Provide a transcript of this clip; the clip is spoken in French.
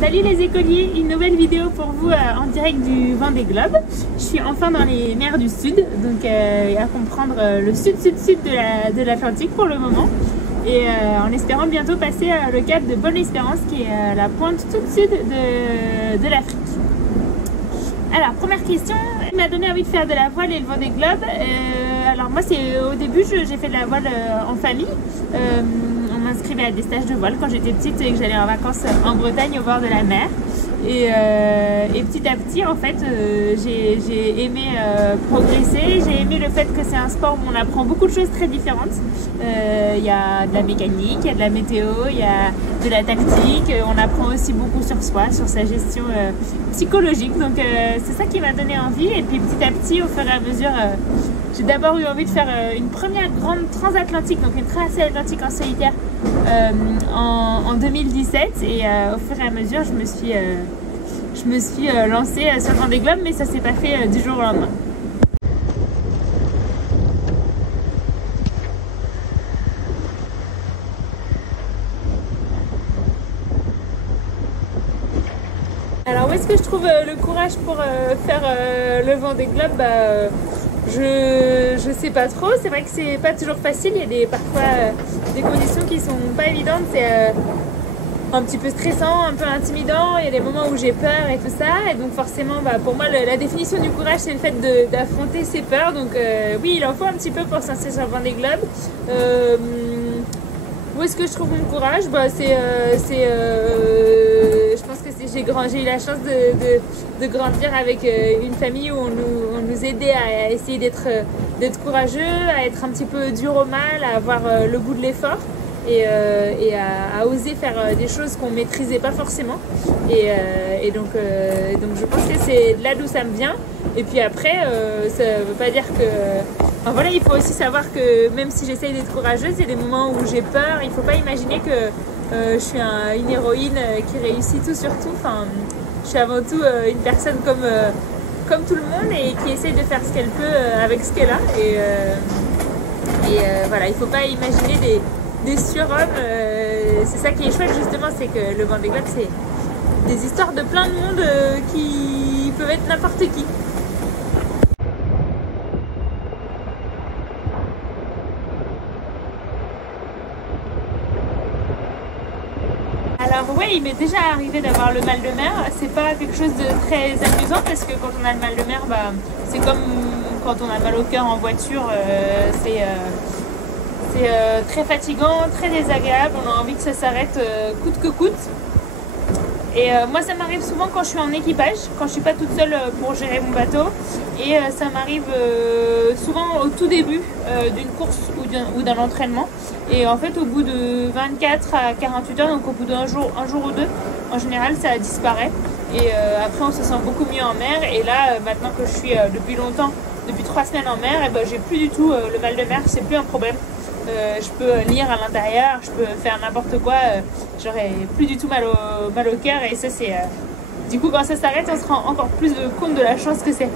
Salut les écoliers, une nouvelle vidéo pour vous en direct du Vendée Globe. Je suis enfin dans les mers du Sud, donc à comprendre le sud-sud-sud de l'Atlantique pour le moment. Et en espérant bientôt passer le cap de Bonne-Espérance qui est la pointe toute sud de l'Afrique. Alors, première question, il m'a donné envie de faire de la voile et le Vendée Globe. Alors moi, c'est au début, j'ai fait de la voile en famille. On m'inscrivait à des stages de voile quand j'étais petite et que j'allais en vacances en Bretagne au bord de la mer. Et petit à petit, en fait, j'ai aimé progresser. J'ai aimé le fait que c'est un sport où on apprend beaucoup de choses très différentes. Il y a de la mécanique, il y a de la météo, il y a de la tactique. On apprend aussi beaucoup sur soi, sur sa gestion psychologique. Donc c'est ça qui m'a donné envie. Et puis petit à petit, au fur et à mesure, j'ai d'abord eu envie de faire une première grande transatlantique, donc une traversée atlantique en solitaire en 2017. Et au fur et à mesure, je me suis lancée sur le Vendée Globe, mais ça s'est pas fait du jour au lendemain. Alors où est-ce que je trouve le courage pour faire le Vendée Globe? Je sais pas trop, c'est vrai que c'est pas toujours facile, il y a parfois des conditions qui sont pas évidentes, c'est un petit peu stressant, un peu intimidant, il y a des moments où j'ai peur et tout ça, et donc forcément pour moi la définition du courage c'est le fait d'affronter ses peurs, donc oui il en faut un petit peu pour s'inscrire sur le Vendée Globe. Où est-ce que je trouve mon courage? Je pense que j'ai eu la chance de grandir avec une famille où on nous aidait à essayer d'être courageux, à être un petit peu dur au mal, à avoir le goût de l'effort et à oser faire des choses qu'on maîtrisait pas forcément. Et donc je pense que c'est là d'où ça me vient. Et puis après, ça veut pas dire que... Enfin, voilà, il faut aussi savoir que même si j'essaye d'être courageuse, il y a des moments où j'ai peur. Il faut pas imaginer que je suis une héroïne qui réussit tout sur tout. Enfin, je suis avant tout une personne comme tout le monde et qui essaye de faire ce qu'elle peut avec ce qu'elle a. Voilà, il faut pas imaginer des surhommes. C'est ça qui est chouette justement, c'est que le Vendée Globe, c'est des histoires de plein de monde qui peuvent être n'importe qui. Alors ouais, il m'est déjà arrivé d'avoir le mal de mer. C'est pas quelque chose de très amusant parce que quand on a le mal de mer, c'est comme quand on a mal au cœur en voiture. C'est très fatigant, très désagréable. On a envie que ça s'arrête coûte que coûte. Et moi ça m'arrive souvent quand je suis en équipage, quand je suis pas toute seule pour gérer mon bateau. Et ça m'arrive souvent au tout début d'une course ou d'un entraînement. Et en fait au bout de 24 à 48 heures, donc au bout d'un jour ou deux, en général ça disparaît. Et après on se sent beaucoup mieux en mer. Et là maintenant que je suis depuis longtemps, depuis 3 semaines en mer, et j'ai plus du tout le mal de mer, c'est plus un problème. Je peux lire à l'intérieur, je peux faire n'importe quoi, j'aurai plus du tout mal au cœur et ça c'est... Du coup quand ça s'arrête on se rend encore plus compte de la chance que c'est.